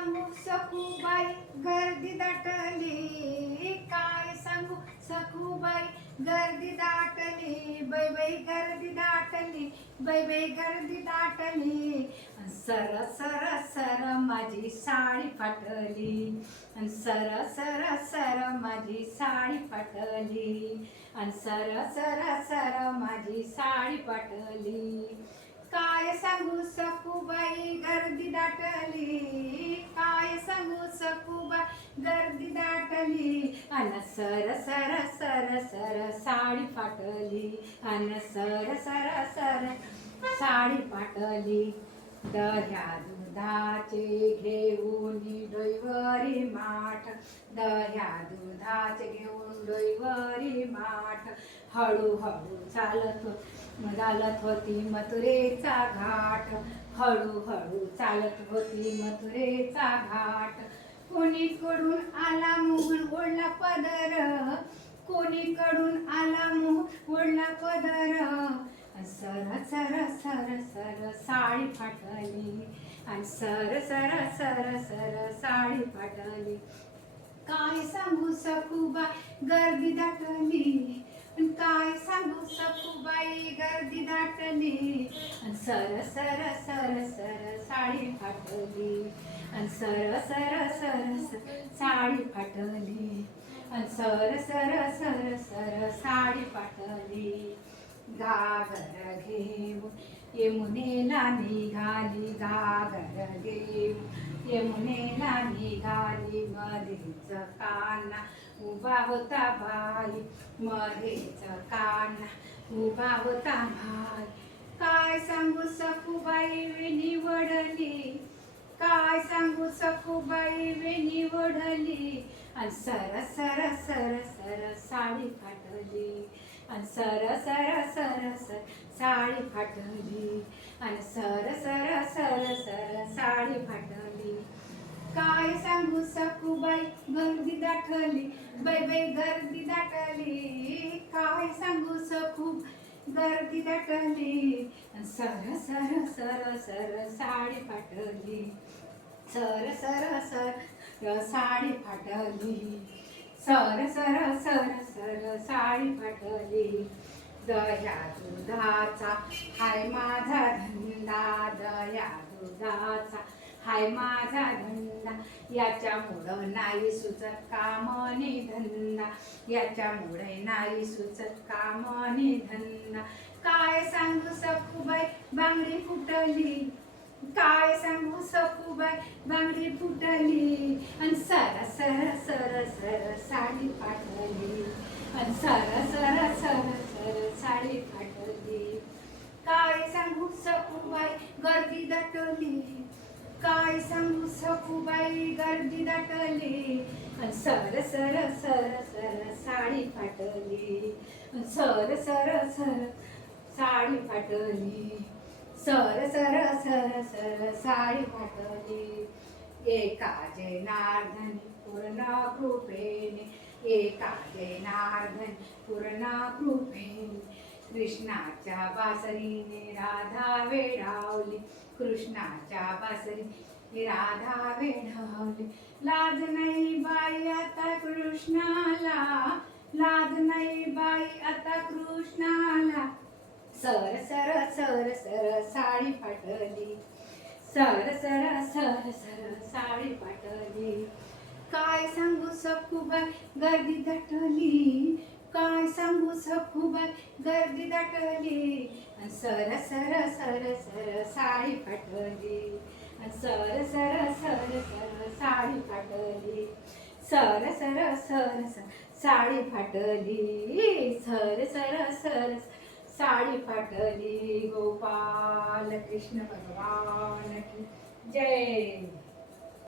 सांगू सखूबाई गर्दी दाटली. काय सांगू सखूबाई गर्दी दाटली. बै बै गर्दी दाटली. बै बै गर्दी दाटली. सर सर सर माझी साडी फाटली. सर सर सर माझी साडी फाटली. अन सर सर सर माझी साडी फाटली. काय सांगू सखूबाई गर्दी दाटली. सांगू गर्दी दाटली. अन sir sir sir sir sari फाटली. अन सर सर सर साडी फाटली. दह्या दुधाचे घेऊन डोईवरी माठ. दह्या दुधाचे घेऊन डोईवरी माठ. हळूहळू चालत हो-, चालत होती मथुरेचा घाट. हळूहळू चालत होती मथुरेचा घाट. कोणीकडून आला मोहन ओढला पदर? कोणीकडून आला मोहन ओढला पदर? Sir sir sir sir sari फाटली. आणि sir sir sir sir sari फाटली. काय सांगू सखूबा गर्दी दाटली. काय सांगू सखूबाई गर्दी sir sir sir sir sari फाटली. आणि सर सर सर साडी फाटली. आणि sir sir sir sir sari फाटली. गागर घेऊन यमुनेला निघाली गागर घेऊन यमुनेला निघाली मध्येच काना उभा होता भाई मध्येच काना उभा होता भाई. काय सांगू सखूबाई वेणी वडली काय सांगू सखूबाई वेणी वडली आणि sir sir sir sir sari फाटली. आणि sir sir sir sir sari फाटली. आणि sir sir sir sir sari फाटली. काय सांगू सखूबाई गर्दी दाटली. बाई बाई गर्दी दाटली. काय सांगू सखू गर्दी दाटली sir sir sir sir sari फाटली. सर सर सर साडी फाटली. Sir sir sir sir sari फाटली. दया दुधाचा हाय माझा धंदा दया दुधाचा हाय माझा धंदा याच्यामुळं नाही सुचत कामनी धंदा. याच्यामुळे नाही सुचत कामनी धंदा. काय सांगू सखूबाई बांगडी फुटली. काय सांगू सखूबाई बांगडी फुटली. आणि sir sir sir sir sari फाटली आणि sir sir sir sir sari फाटली काय सांगू सखूबाई गर्दी दाटली. काय सांगू सखूबाई गर्दी दाटली. Sir sir sir sir sari फाटली. सर सर सर साडी फाटली. Sir sir sir sir sari फाटली. एका जनार्दन पूर्ण कृपेने एका जनार्दन पूर्ण कृपेने कृष्णाच्या बासरीने राधा वेडावली. कृष्णाच्या बासरी. राधा वेढवली. लाज नाही बाई आता कृष्णाला. लाज नाही बाई आता कृष्णाला. Sir sir sir sir sari फाटली. Sir sir sir sir sari फाटली. काय सांगू सखूबाई गर्दी दटली. सखूबाई गर्दी दाटली sir sir sir sir sari फाटली sir sir sir sir sari फाटली sir sir sir sir sari फाटली सर सर सर साडी फाटली गोपाल कृष्ण भगवान की जय